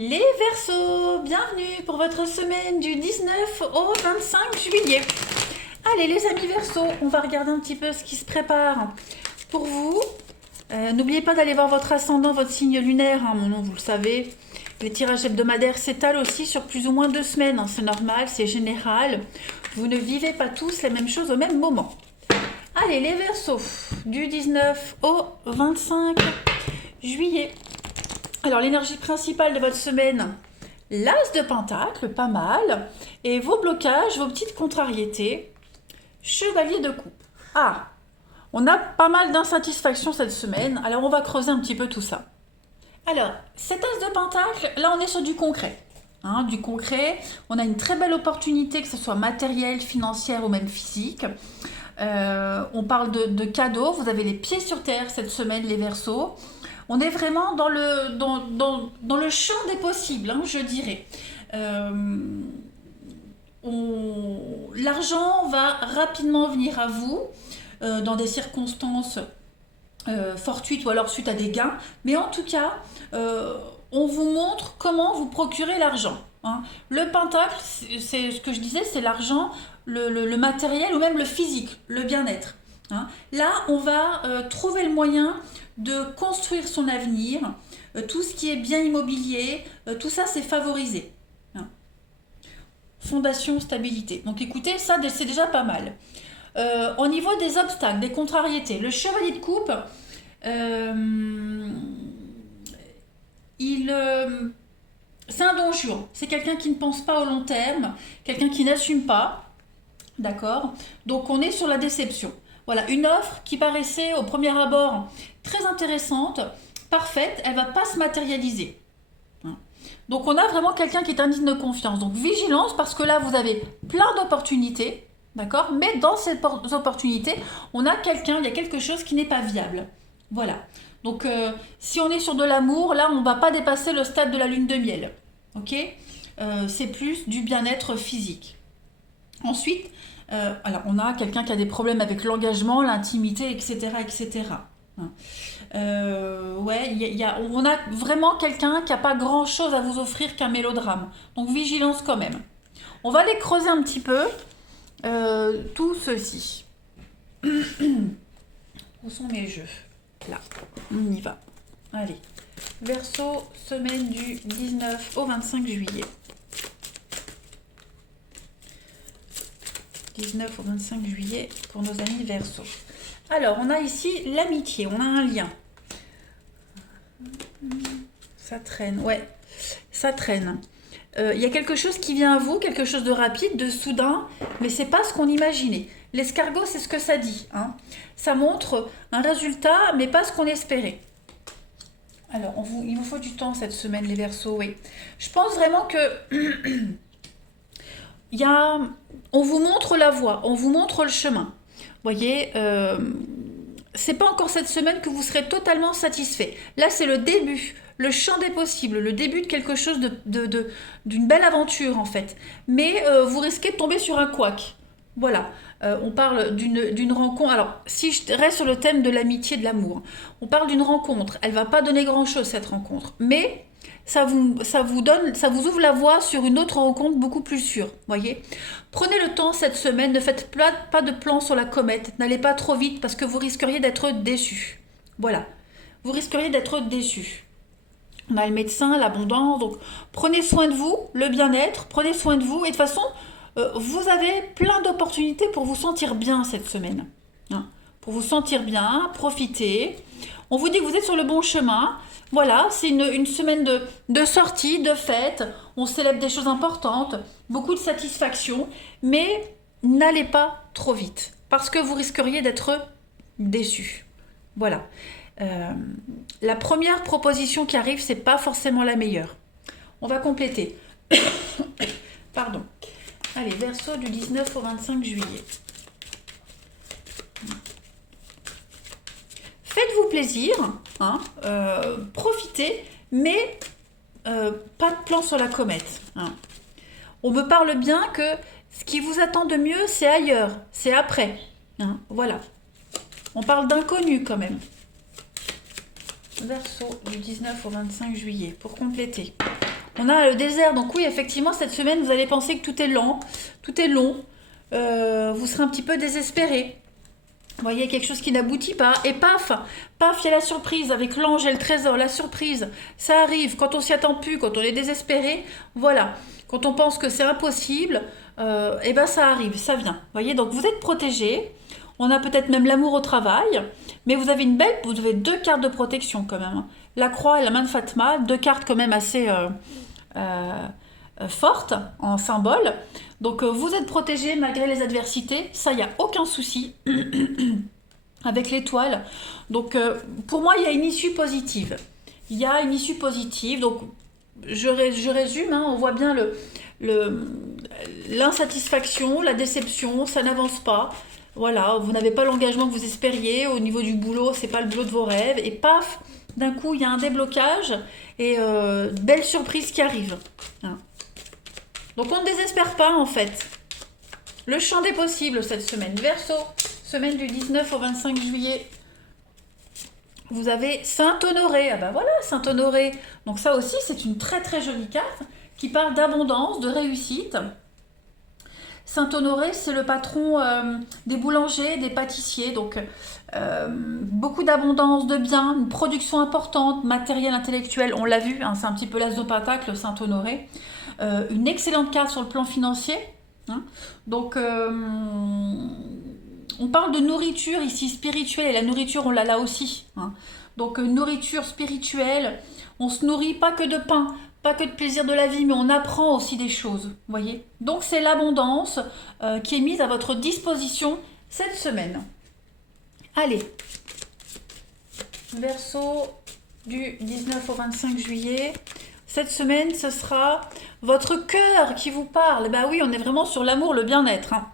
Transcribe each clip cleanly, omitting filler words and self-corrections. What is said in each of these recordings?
Les Verseaux, bienvenue pour votre semaine du 19 au 25 juillet. Allez les amis Verseaux, on va regarder un petit peu ce qui se prépare pour vous. N'oubliez pas d'aller voir votre ascendant, votre signe lunaire, mon nom vous le savez. Les tirages hebdomadaires s'étalent aussi sur plus ou moins 2 semaines, c'est normal, c'est général. Vous ne vivez pas tous les mêmes choses au même moment. Allez les Verseaux, du 19 au 25 juillet. Alors l'énergie principale de votre semaine, l'As de Pentacle, pas mal. Et vos blocages, vos petites contrariétés, Chevalier de Coupe. Ah, on a pas mal d'insatisfaction cette semaine, alors on va creuser un petit peu tout ça. Alors, cet As de Pentacle, là on est sur du concret. Du concret, on a une très belle opportunité, que ce soit matériel, financière ou même physique. On parle de cadeaux, vous avez les pieds sur terre cette semaine les Verseaux. On est vraiment dans le champ des possibles, je dirais. L'argent va rapidement venir à vous dans des circonstances fortuites ou alors suite à des gains. Mais en tout cas, on vous montre comment vous procurer l'argent. Le pentacle, c'est ce que je disais, c'est l'argent, le matériel ou même le physique, le bien-être. Là, on va trouver le moyen de construire son avenir. Tout ce qui est bien immobilier, tout ça, c'est favorisé. Fondation, stabilité. Donc écoutez, ça, c'est déjà pas mal. Au niveau des obstacles, des contrariétés, le chevalier de coupe, c'est un don juan. C'est quelqu'un qui ne pense pas au long terme, quelqu'un qui n'assume pas. D'accord? Donc on est sur la déception. Voilà, une offre qui paraissait au premier abord très intéressante, parfaite, elle ne va pas se matérialiser. Donc on a vraiment quelqu'un qui est indigne de confiance. Donc vigilance parce que là vous avez plein d'opportunités, d'accord? Mais dans ces opportunités, il y a quelque chose qui n'est pas viable. Voilà. Donc si on est sur de l'amour, là on ne va pas dépasser le stade de la lune de miel. Ok? C'est plus du bien-être physique. Ensuite, alors on a quelqu'un qui a des problèmes avec l'engagement, l'intimité, etc. etc. On a vraiment quelqu'un qui n'a pas grand chose à vous offrir qu'un mélodrame. Donc vigilance quand même. On va aller creuser un petit peu tout ceci. Où sont mes jeux? Là, on y va. Allez, Verseau, semaine du 19 au 25 juillet. 19 au 25 juillet pour nos amis Verseau. Alors, on a ici l'amitié, on a un lien. Ça traîne, ouais, ça traîne. Il y a quelque chose qui vient à vous, quelque chose de rapide, de soudain, mais c'est pas ce qu'on imaginait. L'escargot, c'est ce que ça dit. Ça montre un résultat, mais pas ce qu'on espérait. Alors, il vous faut du temps cette semaine, les Verseaux, oui. Je pense vraiment que on vous montre la voie, on vous montre le chemin. Vous voyez, c'est pas encore cette semaine que vous serez totalement satisfait. Là, c'est le début, le champ des possibles, le début de quelque chose d'une belle aventure en fait. Mais vous risquez de tomber sur un couac. Voilà, on parle d'une rencontre. Alors, si je reste sur le thème de l'amitié, de l'amour, on parle d'une rencontre. Elle va pas donner grand-chose cette rencontre, mais ça vous ouvre la voie sur une autre rencontre beaucoup plus sûre, voyez. Prenez le temps cette semaine, ne faites pas de plan sur la comète, n'allez pas trop vite parce que vous risqueriez d'être déçu. Voilà, vous risqueriez d'être déçu. On a le médecin, l'abondance, donc prenez soin de vous, le bien-être, prenez soin de vous et de toute façon, vous avez plein d'opportunités pour vous sentir bien cette semaine. Pour vous sentir bien, profitez. On vous dit que vous êtes sur le bon chemin. Voilà, c'est une semaine de sortie, de fête. On célèbre des choses importantes, beaucoup de satisfaction, mais n'allez pas trop vite parce que vous risqueriez d'être déçu. Voilà. La première proposition qui arrive, c'est pas forcément la meilleure. On va compléter. Pardon. Allez, Verseau du 19 au 25 juillet. Faites-vous plaisir, profitez, mais pas de plan sur la comète. On me parle bien que ce qui vous attend de mieux, c'est ailleurs, c'est après. Voilà. On parle d'inconnu quand même. Verseau du 19 au 25 juillet, pour compléter. On a le désert, donc oui, effectivement, cette semaine, vous allez penser que tout est lent, tout est long. Vous serez un petit peu désespéré. Vous voyez, quelque chose qui n'aboutit pas. Et paf, paf, il y a la surprise avec l'ange et le trésor. La surprise, ça arrive quand on s'y attend plus, quand on est désespéré. Voilà. Quand on pense que c'est impossible, et ben ça arrive, ça vient. Vous voyez, donc vous êtes protégé. On a peut-être même l'amour au travail. Mais vous avez vous avez deux cartes de protection quand même. La croix et la main de Fatma, deux cartes quand même assez fortes en symbole. Donc vous êtes protégé malgré les adversités, ça, il n'y a aucun souci avec l'étoile. Donc pour moi, il y a une issue positive. Il y a une issue positive, donc je résume, hein, on voit bien l'insatisfaction, la déception, ça n'avance pas. Voilà, vous n'avez pas l'engagement que vous espériez, au niveau du boulot, c'est pas le boulot de vos rêves, et paf, d'un coup, il y a un déblocage, et belle surprise qui arrive. Hein. Donc on ne désespère pas en fait. Le champ des possibles cette semaine. Verseau, semaine du 19 au 25 juillet. Vous avez Saint-Honoré. Ah bah voilà, Saint-Honoré. Donc ça aussi, c'est une très très jolie carte qui parle d'abondance, de réussite. Saint-Honoré, c'est le patron des boulangers, des pâtissiers. Donc beaucoup d'abondance, de biens, une production importante, matériel, intellectuel. On l'a vu, hein, c'est un petit peu l'as de pentacle, Saint-Honoré. Une excellente carte sur le plan financier. Hein. Donc, on parle de nourriture ici spirituelle, et la nourriture, on l'a là aussi. Hein. Donc, nourriture spirituelle, on se nourrit pas que de pain, pas que de plaisir de la vie, mais on apprend aussi des choses. Voyez. Donc, c'est l'abondance qui est mise à votre disposition cette semaine. Allez, Verseau du 19 au 25 juillet. Cette semaine, ce sera votre cœur qui vous parle. Bah oui, on est vraiment sur l'amour, le bien-être. Hein.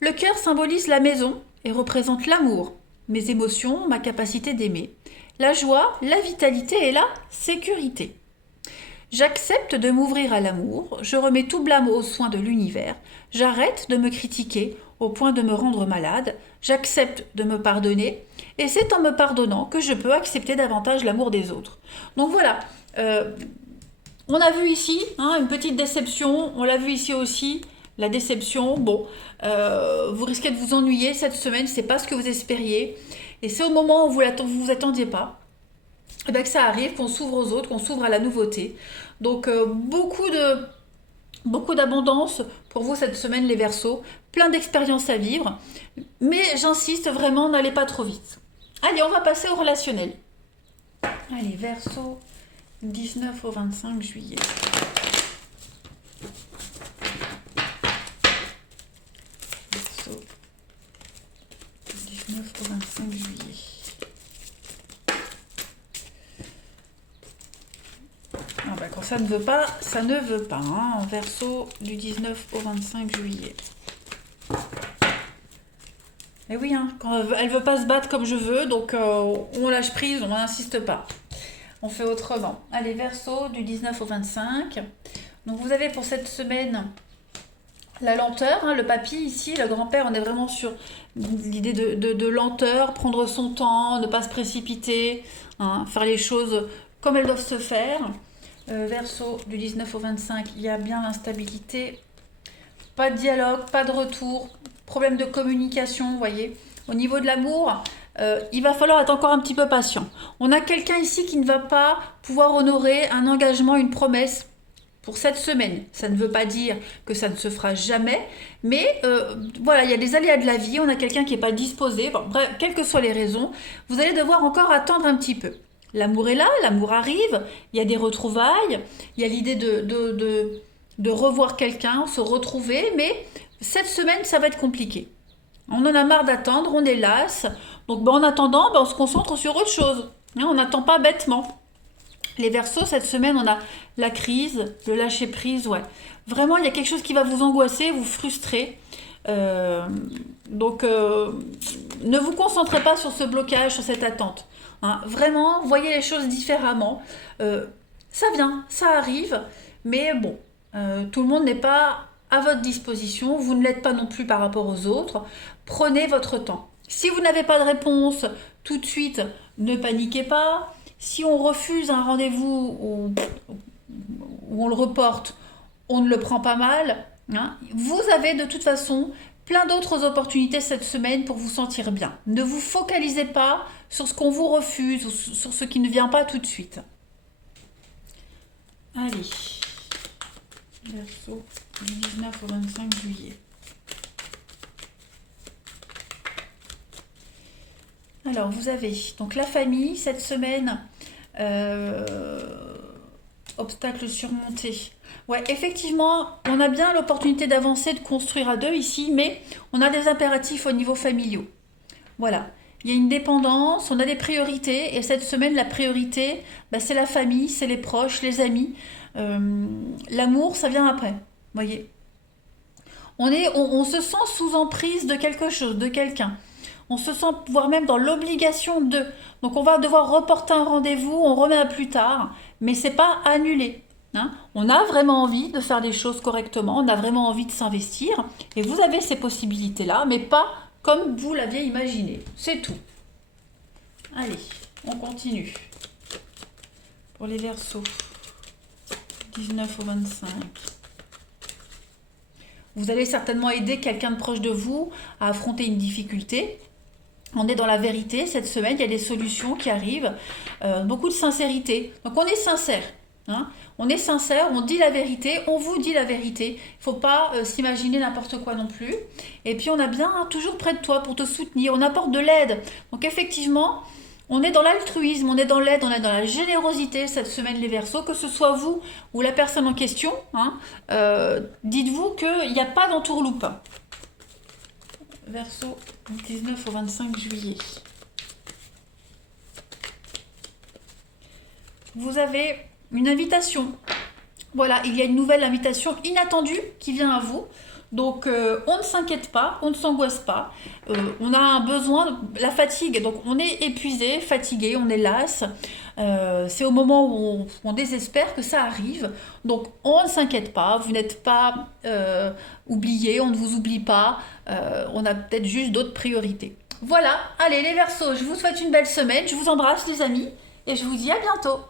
Le cœur symbolise la maison et représente l'amour, mes émotions, ma capacité d'aimer, la joie, la vitalité et la sécurité. J'accepte de m'ouvrir à l'amour, je remets tout blâme aux soins de l'univers, j'arrête de me critiquer au point de me rendre malade, j'accepte de me pardonner, et c'est en me pardonnant que je peux accepter davantage l'amour des autres. Donc voilà, on a vu ici hein, une petite déception, on l'a vu ici aussi, la déception, bon, vous risquez de vous ennuyer cette semaine, c'est pas ce que vous espériez, et c'est au moment où vous vous attendiez pas, et bien que ça arrive, qu'on s'ouvre aux autres, qu'on s'ouvre à la nouveauté. Donc beaucoup d'abondance pour vous cette semaine les Verseaux, plein d'expériences à vivre, mais j'insiste vraiment, n'allez pas trop vite. Allez, on va passer au relationnel. Allez, Verseau, 19 au 25 juillet. Verseau, 19 au 25 juillet. Ah bah quand ça ne veut pas, ça ne veut pas. Hein. Verseau du 19 au 25 juillet. Et oui, hein, quand elle veut pas se battre comme je veux, donc on lâche prise, on n'insiste pas. On fait autrement. Allez, Verseau du 19 au 25. Donc vous avez pour cette semaine la lenteur, hein, le papy ici, le grand-père, on est vraiment sur l'idée de lenteur, prendre son temps, ne pas se précipiter, hein, faire les choses comme elles doivent se faire. Verseau du 19 au 25, il y a bien l'instabilité, pas de dialogue, pas de retour, problème de communication, vous voyez. Au niveau de l'amour, il va falloir être encore un petit peu patient. On a quelqu'un ici qui ne va pas pouvoir honorer un engagement, une promesse pour cette semaine. Ça ne veut pas dire que ça ne se fera jamais, mais voilà, il y a des aléas de la vie, on a quelqu'un qui n'est pas disposé, bon, bref, quelles que soient les raisons, vous allez devoir encore attendre un petit peu. L'amour est là, l'amour arrive, il y a des retrouvailles, il y a l'idée de revoir quelqu'un, se retrouver, mais cette semaine, ça va être compliqué. On en a marre d'attendre, on est las, donc en attendant, on se concentre sur autre chose. On n'attend pas bêtement. Les Verseaux, cette semaine, on a la crise, le lâcher-prise, ouais. Vraiment, il y a quelque chose qui va vous angoisser, vous frustrer. Donc, ne vous concentrez pas sur ce blocage, sur cette attente. Hein, vraiment, voyez les choses différemment. Ça vient, ça arrive, mais bon, tout le monde n'est pas à votre disposition. Vous ne l'êtes pas non plus par rapport aux autres. Prenez votre temps. Si vous n'avez pas de réponse tout de suite, ne paniquez pas. Si on refuse un rendez-vous ou on le reporte, on ne le prend pas mal, hein. Vous avez de toute façon plein d'autres opportunités cette semaine pour vous sentir bien. Ne vous focalisez pas sur ce qu'on vous refuse ou sur ce qui ne vient pas tout de suite. Allez, Verseau, du 19 au 25 juillet. Alors, vous avez donc la famille cette semaine, obstacle surmonté. Ouais, effectivement, on a bien l'opportunité d'avancer, de construire à deux ici, mais on a des impératifs au niveau familiaux. Voilà, il y a une dépendance, on a des priorités, et cette semaine, la priorité, bah, c'est la famille, c'est les proches, les amis. L'amour, ça vient après, voyez. On se sent sous emprise de quelque chose, de quelqu'un. On se sent, voire même dans l'obligation de. Donc on va devoir reporter un rendez-vous, on remet à plus tard, mais c'est pas annulé, hein. On a vraiment envie de faire les choses correctement, on a vraiment envie de s'investir, et vous avez ces possibilités-là, mais pas comme vous l'aviez imaginé. C'est tout. Allez, on continue. Pour les Verseaux, 19 au 25. Vous allez certainement aider quelqu'un de proche de vous à affronter une difficulté. On est dans la vérité cette semaine, il y a des solutions qui arrivent, beaucoup de sincérité. Donc on est sincère, hein. On est sincère, on dit la vérité, on vous dit la vérité. Il ne faut pas s'imaginer n'importe quoi non plus. Et puis on a bien toujours près de toi pour te soutenir, on apporte de l'aide. Donc effectivement, on est dans l'altruisme, on est dans l'aide, on est dans la générosité cette semaine les Verseaux, que ce soit vous ou la personne en question, hein. Dites-vous qu'il n'y a pas d'entourloupe. Verseau, 19 au 25 juillet. Vous avez une invitation. Voilà, il y a une nouvelle invitation inattendue qui vient à vous. Donc, on ne s'inquiète pas, on ne s'angoisse pas. On a un besoin, la fatigue. Donc, on est épuisé, fatigué, on est lasse. C'est au moment où on désespère que ça arrive. Donc, on ne s'inquiète pas. Vous n'êtes pas oublié, on ne vous oublie pas. On a peut-être juste d'autres priorités. Voilà, allez les Verseaux, je vous souhaite une belle semaine. Je vous embrasse les amis et je vous dis à bientôt.